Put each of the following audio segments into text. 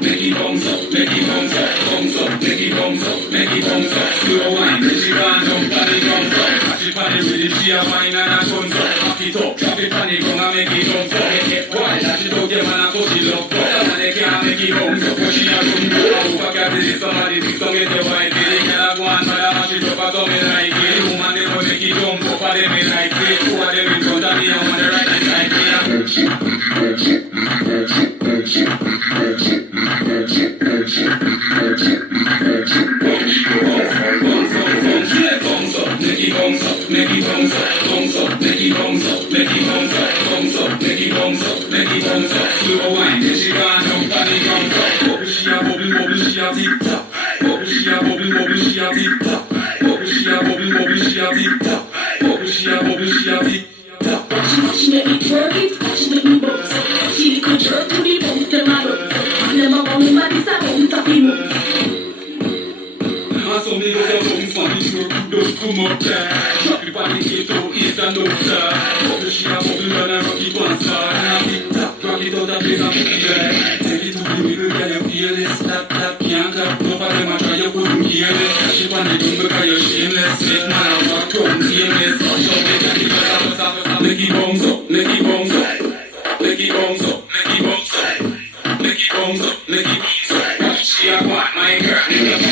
make it bounce up, make it bounce up, bounce up, make it bounce up, make it bounce up. Slow wine, then she gone down, body bounce up. Catch it on the rhythm, she a wine and a tons up. Back it up, drop it on the ground and make it bounce up. Make it wild, that she don't get man and push it up. And they can't make it bounce up, but she a run go. Who a cat is somebody, this song get the white. They can't go on, but I mash it up, I saw me like it. The woman they don't make it jump up, and they me like it. Two of them in front of me, I'm on the right hand side. Make it bounce up, make it bounce up, bounce up, make it bounce up, make it bounce up, bounce up, make it bounce up, make it bounce up. Slow wine, then she gone down, body bounce up. Bubble, she a bubble, bubble, she a tip top. Bubble, she a bubble, bubble, she a tip top. Bubble, she a bubble, bubble, she a tip top. Bubble, she a bubble, she a tip top. She make me twerk it, she make me bounce it. She could jerk to the bounce them a bounce it. Them a bounce, but this a bounce a fi move. And some niggas a bounce for the sure don't come up there. Drop it on the ghetto, east and out there. Bubble, she a bubble and a rock it one star. And a big tap, rock it out a place and put it there. Take it to the middle, girl, you feel it. Slap, slap, can't clap. No for them a try, you couldn't hear this. Cash it on the gun because you're shameless. Make man a walk down, shameless. Watch out, they can get us up. Make it bounce up, make it bounce up. Make it bounce up, make it bounce up. Make it bounce up, make it bounce up. She a want my girl, nigga.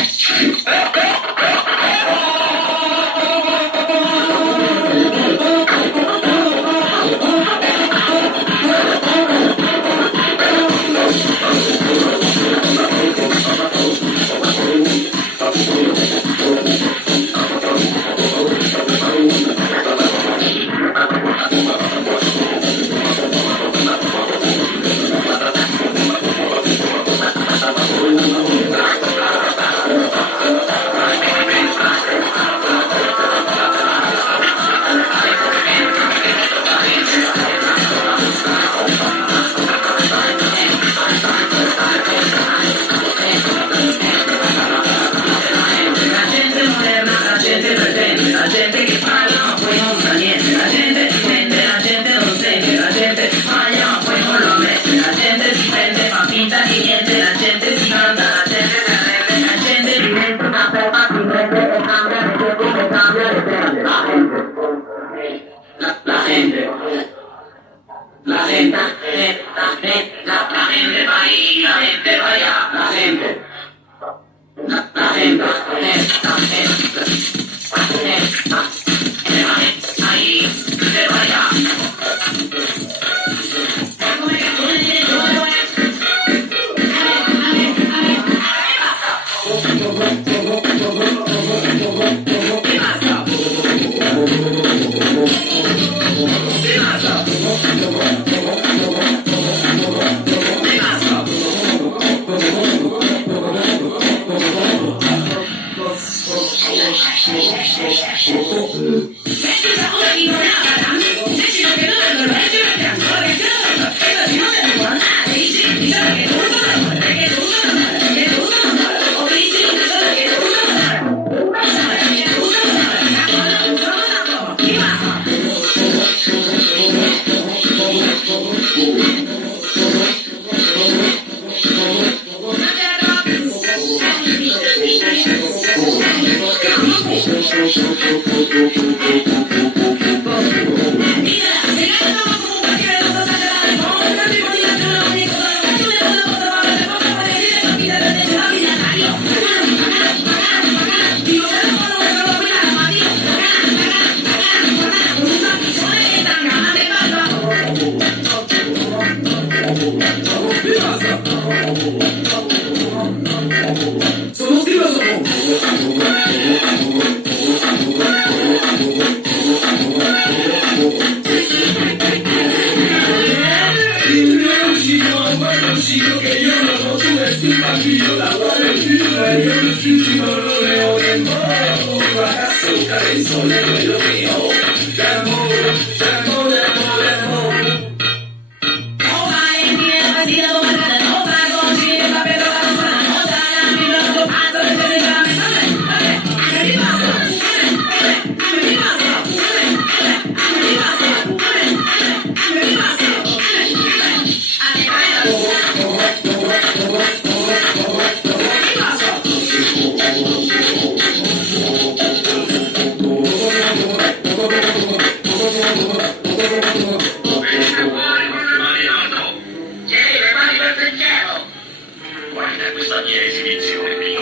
questa mia esibizione qui.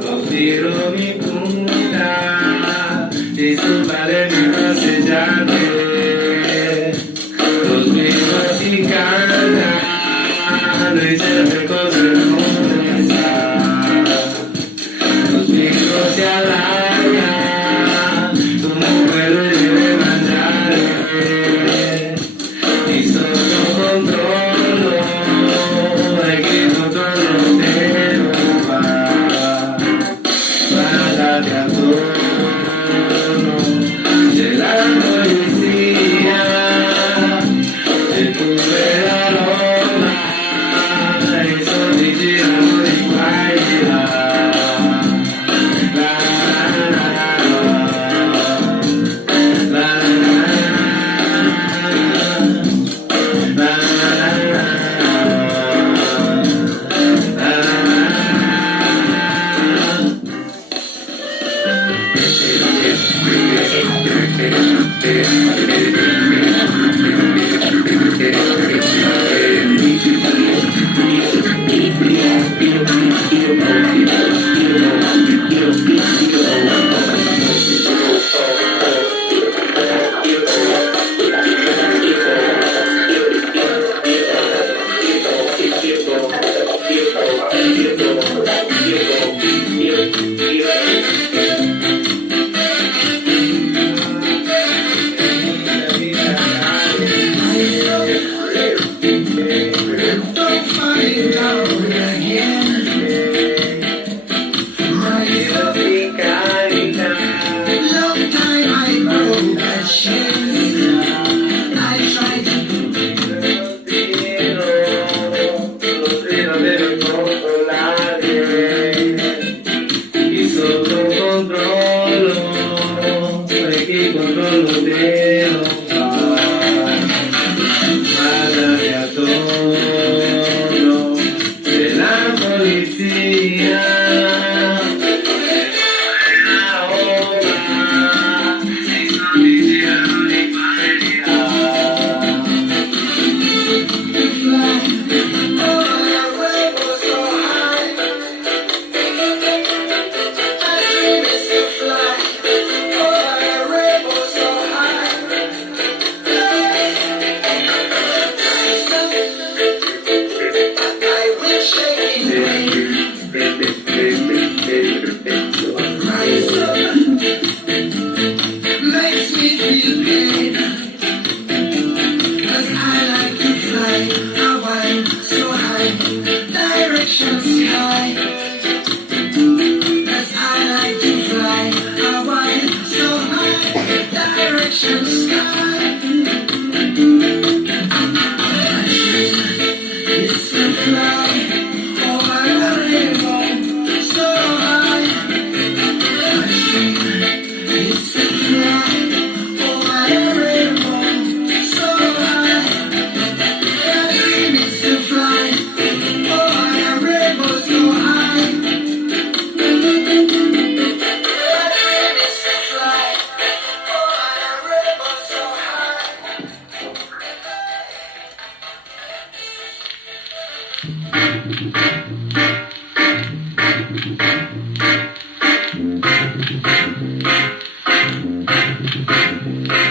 Lo tiro mi punta y soplaré mi passeggiate. Los mismos si cantano y certe cose non sa. Los mismos si allargan, tu mujer debe mangiare. Y sotto controllo, hay que controllo te lo fa. Guardate attorno, c'è la polizia e tu sei la Roma e i soldi girano di qua e di là. La la la la la la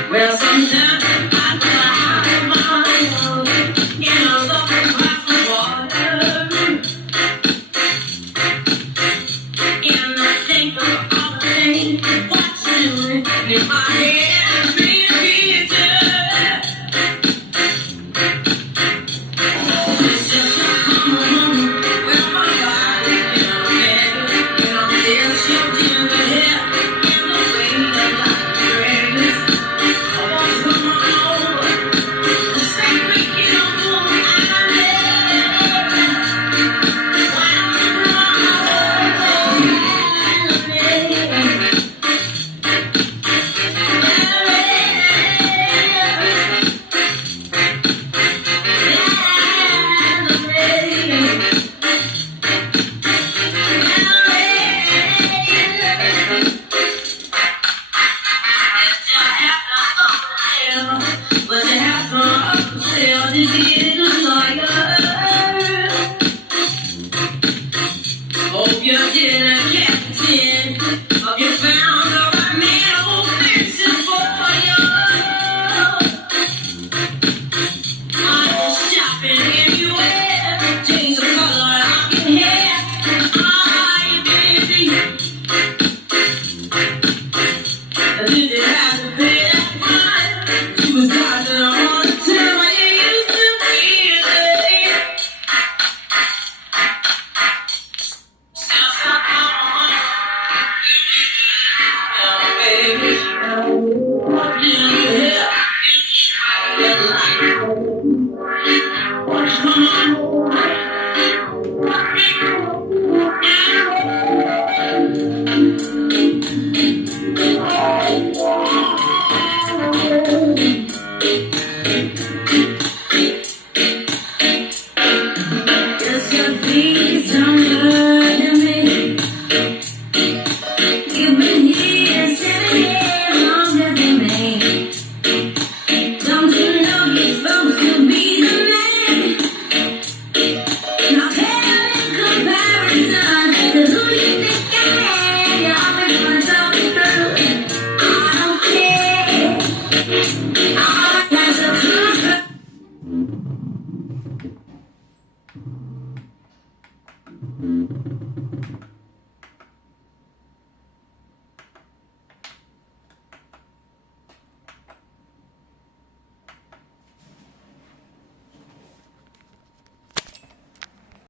Well, sometimes I cry my in a loving glass of water, and I think of all the things watching in my head and dreaming picture. It's just a home where my body feels better, and I'm there shifting in the hair in the way that life drags. But you have some up to sell.